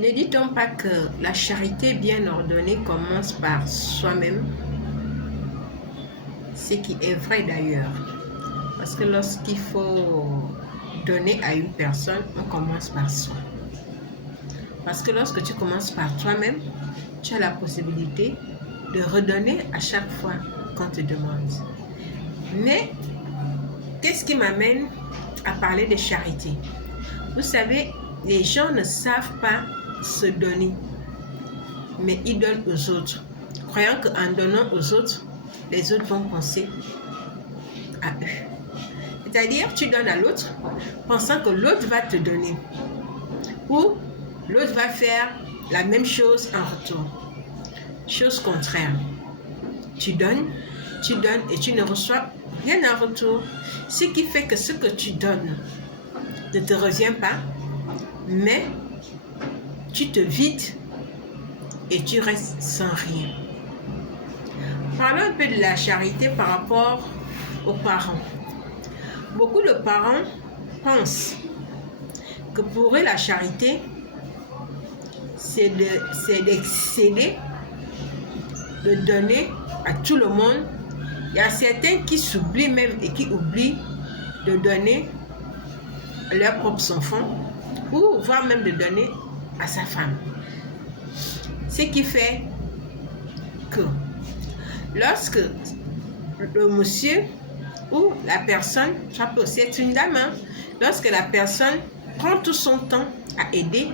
Ne dit-on pas que la charité bien ordonnée commence par soi-même? Ce qui est vrai d'ailleurs. Parce que lorsqu'il faut donner à une personne, on commence par soi. Parce que lorsque tu commences par toi-même, tu as la possibilité de redonner à chaque fois qu'on te demande. Mais, qu'est-ce qui m'amène à parler de charité? Vous savez, les gens ne savent pas se donner, mais ils donnent aux autres, croyant qu'en donnant aux autres, les autres vont penser à eux. C'est-à-dire, tu donnes à l'autre, pensant que l'autre va te donner, ou l'autre va faire la même chose en retour. Chose contraire. Tu donnes et tu ne reçois rien en retour. Ce qui fait que ce que tu donnes ne te revient pas, mais tu te vides et tu restes sans rien. Parlons un peu de la charité par rapport aux parents. Beaucoup de parents pensent que pour eux la charité, c'est d'excéder, de donner à tout le monde. Il y a certains qui s'oublient même et qui oublient de donner à leurs propres enfants ou voire même de donner à sa femme. Ce qui fait que lorsque le monsieur ou la personne, ça peut aussi être une dame, lorsque la personne prend tout son temps à aider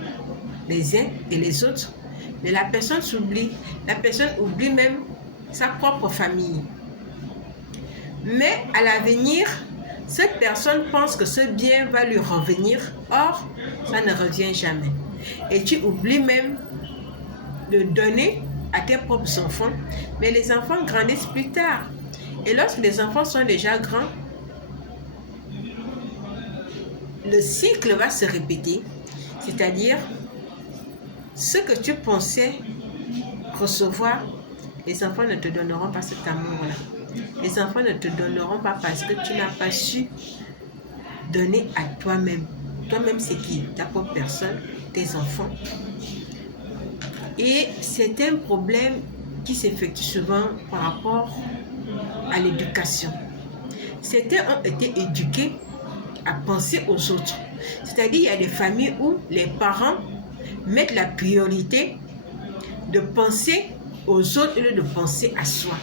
les uns et les autres, mais la personne s'oublie, la personne oublie même sa propre famille. Mais à l'avenir, cette personne pense que ce bien va lui revenir, or, ça ne revient jamais. Et tu oublies même de donner à tes propres enfants, mais les enfants grandissent plus tard. Et lorsque les enfants sont déjà grands, le cycle va se répéter, c'est-à-dire ce que tu pensais recevoir, les enfants ne te donneront pas cet amour-là. Les enfants ne te donneront pas parce que tu n'as pas su donner à toi-même. Toi-même, c'est qui? Ta propre personne, tes enfants. Et c'est un problème qui s'effectue souvent par rapport à l'éducation. Certains ont été éduqués à penser aux autres. C'est-à-dire, il y a des familles où les parents mettent la priorité de penser aux autres au lieu de penser à soi.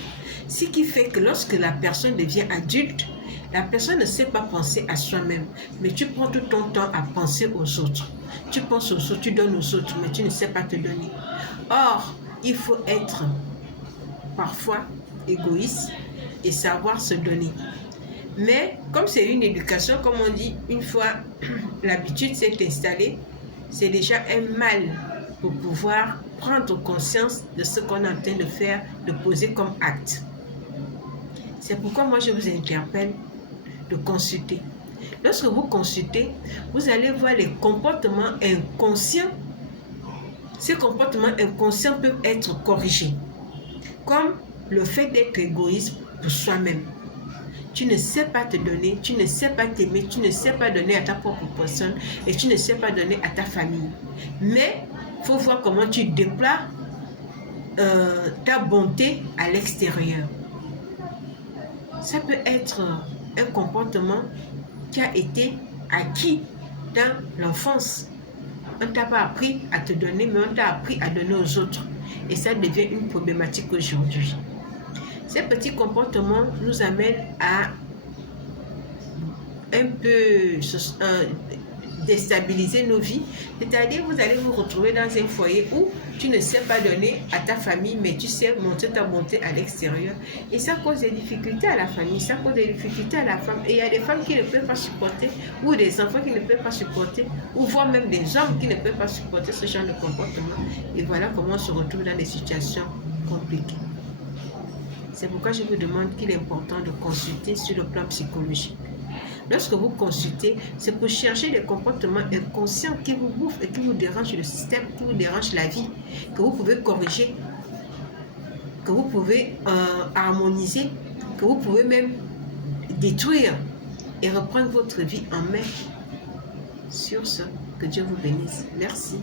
Ce qui fait que lorsque la personne devient adulte, la personne ne sait pas penser à soi-même, mais tu prends tout ton temps à penser aux autres. Tu penses aux autres, tu donnes aux autres, mais tu ne sais pas te donner. Or, il faut être parfois égoïste et savoir se donner. Mais comme c'est une éducation, comme on dit, une fois l'habitude s'est installée, c'est déjà un mal pour pouvoir prendre conscience de ce qu'on est en train de faire, de poser comme acte. C'est pourquoi moi je vous interpelle de consulter. Lorsque vous consultez, vous allez voir les comportements inconscients. Ces comportements inconscients peuvent être corrigés, comme le fait d'être égoïste pour soi-même. Tu ne sais pas te donner, tu ne sais pas t'aimer, tu ne sais pas donner à ta propre personne et tu ne sais pas donner à ta famille. Mais il faut voir comment tu déploies ta bonté à l'extérieur. Ça peut être un comportement qui a été acquis dans l'enfance. On ne t'a pas appris à te donner, mais on t'a appris à donner aux autres. Et ça devient une problématique aujourd'hui. Ces petits comportements nous amènent à un peu déstabiliser nos vies. C'est-à-dire, vous allez vous retrouver dans un foyer où tu ne sais pas donner à ta famille, mais tu sais monter ta bonté à l'extérieur. Et ça cause des difficultés à la famille, ça cause des difficultés à la femme. Et il y a des femmes qui ne peuvent pas supporter, ou des enfants qui ne peuvent pas supporter, ou voire même des hommes qui ne peuvent pas supporter ce genre de comportement. Et voilà comment on se retrouve dans des situations compliquées. C'est pourquoi je vous demande qu'il est important de consulter sur le plan psychologique. Lorsque vous consultez, c'est pour chercher des comportements inconscients qui vous bouffent et qui vous dérangent le système, qui vous dérangent la vie, que vous pouvez corriger, que vous pouvez harmoniser, que vous pouvez même détruire et reprendre votre vie en main. Sur ce, que Dieu vous bénisse. Merci.